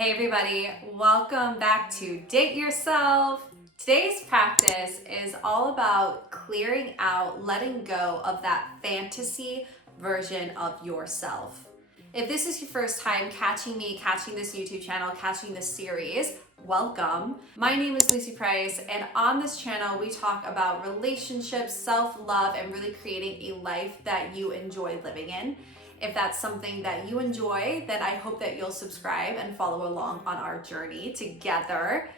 Hey everybody, welcome back to Date Yourself. Today's practice is all about clearing out, letting go of that fantasy version of yourself. If this is your first time catching me, catching this YouTube channel, catching this series, welcome. My name is Lucy Price, and on this channel we talk about relationships, self-love, and really creating a life that you enjoy living in. If that's something that you enjoy, then I hope that you'll subscribe and follow along on our journey together.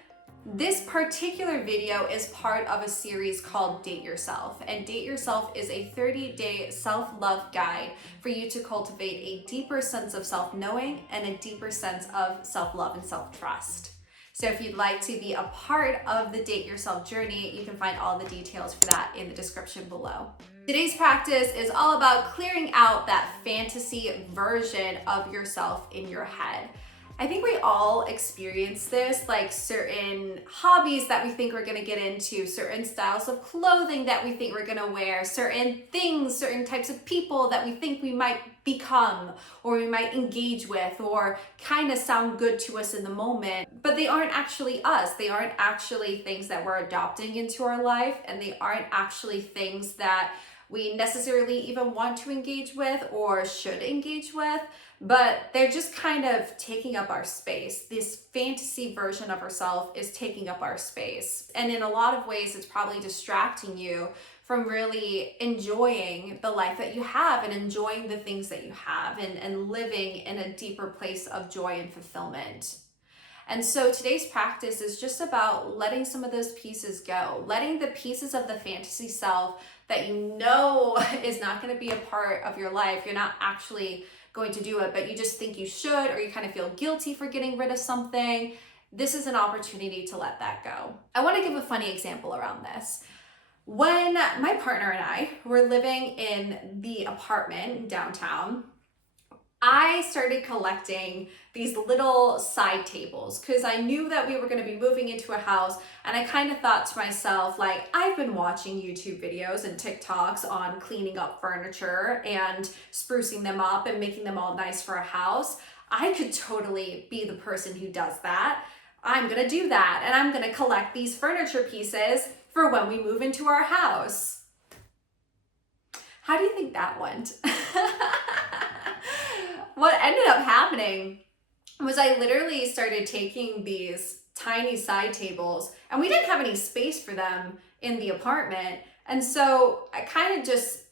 This particular video is part of a series called Date Yourself, and Date Yourself is a 30-day self-love guide for you to cultivate a deeper sense of self-knowing and a deeper sense of self-love and self-trust. So if you'd like to be a part of the Date Yourself journey, you can find all the details for that in the description below. Today's practice is all about clearing out that fantasy version of yourself in your head. I think we all experience this, like certain hobbies that we think we're gonna get into, certain styles of clothing that we think we're gonna wear, certain things, certain types of people that we think we might become or we might engage with or kind of sound good to us in the moment, but they aren't actually us. They aren't actually things that we're adopting into our life, and they aren't actually things that we necessarily even want to engage with or should engage with, but they're just kind of taking up our space. This fantasy version of ourselves is taking up our space. And in a lot of ways, it's probably distracting you from really enjoying the life that you have and enjoying the things that you have and living in a deeper place of joy and fulfillment. And so today's practice is just about letting some of those pieces go, letting the pieces of the fantasy self that you know is not going to be a part of your life. You're not actually going to do it, but you just think you should, or you kind of feel guilty for getting rid of something. This is an opportunity to let that go. I want to give a funny example around this. When my partner and I were living in the apartment downtown, I started collecting these little side tables because I knew that we were going to be moving into a house, and I kind of thought to myself, like, I've been watching YouTube videos and TikToks on cleaning up furniture and sprucing them up and making them all nice for a house. I could totally be the person who does that. I'm going to do that, and I'm going to collect these furniture pieces for when we move into our house. How do you think that went? What ended up happening was I literally started taking these tiny side tables, and we didn't have any space for them in the apartment. And so I kind of just,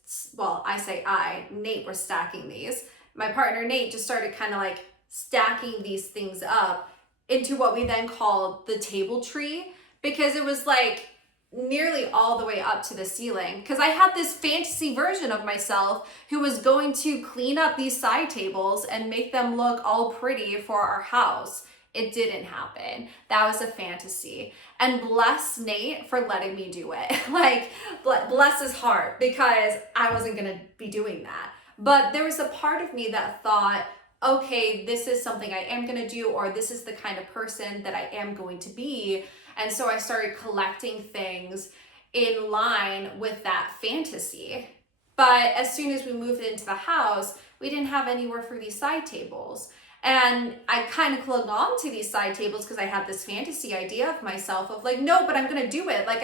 Nate was stacking these. My partner Nate just started kind of like stacking these things up into what we then called the table tree, because it was like nearly all the way up to the ceiling, because I had this fantasy version of myself who was going to clean up these side tables and make them look all pretty for our house. It didn't happen. That was a fantasy. And bless Nate for letting me do it. Like, bless his heart, because I wasn't gonna be doing that. But there was a part of me that thought, okay, this is something I am gonna do, or this is the kind of person that I am going to be. And so I started collecting things in line with that fantasy. But as soon as we moved into the house, we didn't have anywhere for these side tables. And I kind of clung on to these side tables because I had this fantasy idea of myself of like, no, but I'm gonna do it. Like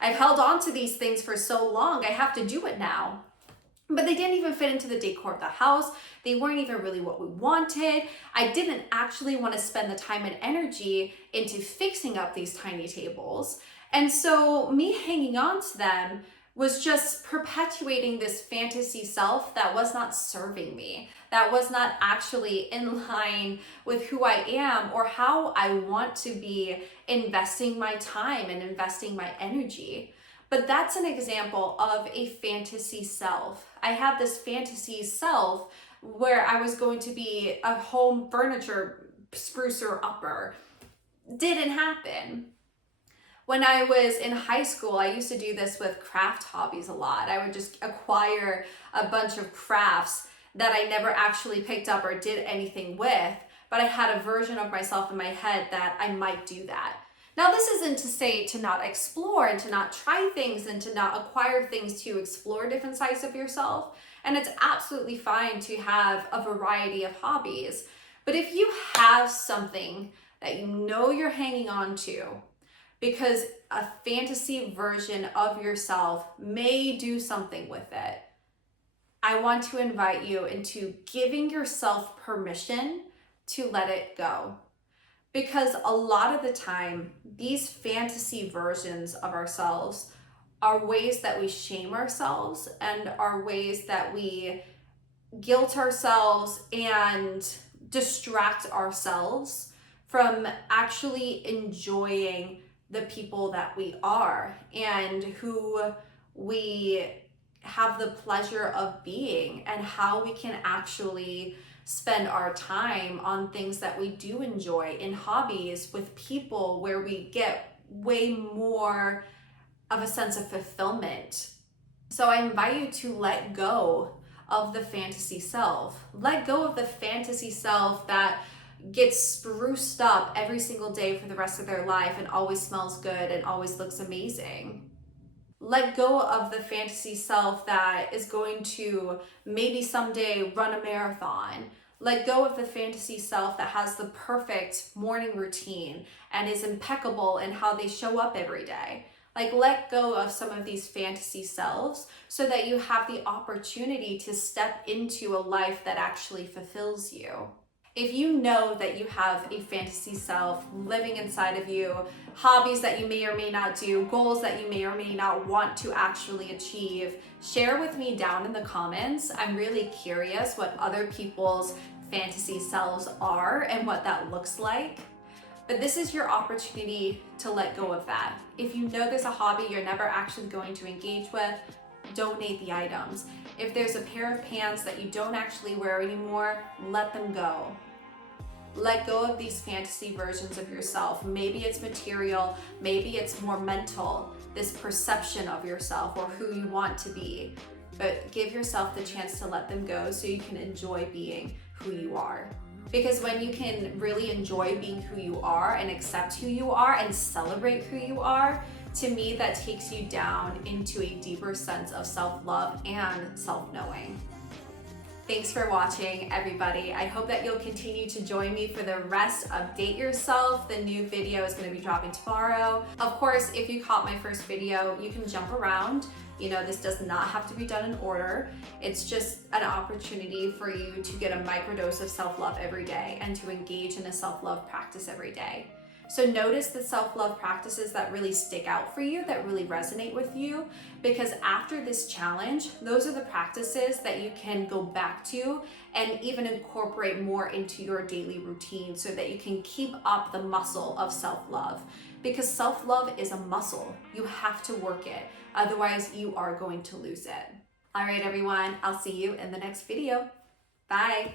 I've held on to these things for so long, I have to do it now. But they didn't even fit into the decor of the house. They weren't even really what we wanted. I didn't actually want to spend the time and energy into fixing up these tiny tables. And so me hanging on to them was just perpetuating this fantasy self that was not serving me, that was not actually in line with who I am or how I want to be investing my time and investing my energy. But that's an example of a fantasy self. I had this fantasy self where I was going to be a home furniture sprucer upper. Didn't happen. When I was in high school, I used to do this with craft hobbies a lot. I would just acquire a bunch of crafts that I never actually picked up or did anything with, but I had a version of myself in my head that I might do that. Now, this isn't to say to not explore and to not try things and to not acquire things to explore different sides of yourself. And it's absolutely fine to have a variety of hobbies. But if you have something that you know you're hanging on to because a fantasy version of yourself may do something with it, I want to invite you into giving yourself permission to let it go. Because a lot of the time, these fantasy versions of ourselves are ways that we shame ourselves and are ways that we guilt ourselves and distract ourselves from actually enjoying the people that we are and who we have the pleasure of being, and how we can actually spend our time on things that we do enjoy, in hobbies, with people where we get way more of a sense of fulfillment. So I invite you to let go of the fantasy self. Let go of the fantasy self that gets spruced up every single day for the rest of their life and always smells good and always looks amazing. Let go of the fantasy self that is going to maybe someday run a marathon. Let go of the fantasy self that has the perfect morning routine and is impeccable in how they show up every day. Like, let go of some of these fantasy selves so that you have the opportunity to step into a life that actually fulfills you. If you know that you have a fantasy self living inside of you, hobbies that you may or may not do, goals that you may or may not want to actually achieve, share with me down in the comments. I'm really curious what other people's fantasy selves are and what that looks like. But this is your opportunity to let go of that. If you know there's a hobby you're never actually going to engage with, donate the items. If there's a pair of pants that you don't actually wear anymore, let them go. Let go of these fantasy versions of yourself. Maybe it's material, maybe it's more mental, this perception of yourself or who you want to be. But give yourself the chance to let them go so you can enjoy being who you are. Because when you can really enjoy being who you are and accept who you are and celebrate who you are, to me, that takes you down into a deeper sense of self-love and self-knowing. Thanks for watching, everybody. I hope that you'll continue to join me for the rest of Date Yourself. The new video is going to be dropping tomorrow. Of course, if you caught my first video, you can jump around. You know, this does not have to be done in order. It's just an opportunity for you to get a microdose of self-love every day and to engage in a self-love practice every day. So notice the self-love practices that really stick out for you, that really resonate with you, because after this challenge, those are the practices that you can go back to and even incorporate more into your daily routine so that you can keep up the muscle of self-love. Because self-love is a muscle. You have to work it. Otherwise, you are going to lose it. All right, everyone, I'll see you in the next video. Bye.